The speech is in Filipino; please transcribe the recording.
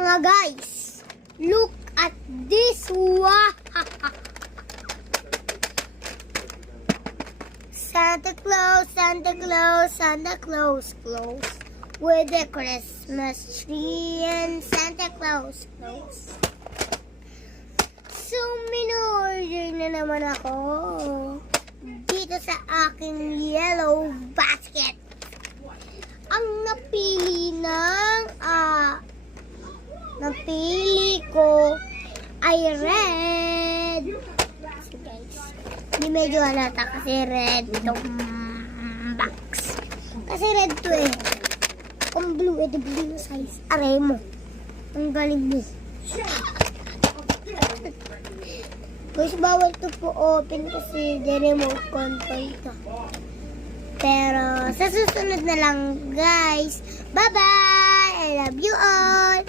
nga guys. Look at this. Wow! Santa Claus, Santa Claus, Santa Claus, Claus. With the Christmas tree and Santa Claus, Claus. So, minorder na naman ako dito sa aking yellow basket. Ang napili ko ay red. So guys, hindi medyo halata kasi red itong box. Kasi red to eh. Kung blue, the blue size. Aray mo. Ang galing mo. Guys, bawal to po open kasi the remote control ito. Pero sa susunod na lang guys. Bye-bye! I love you all!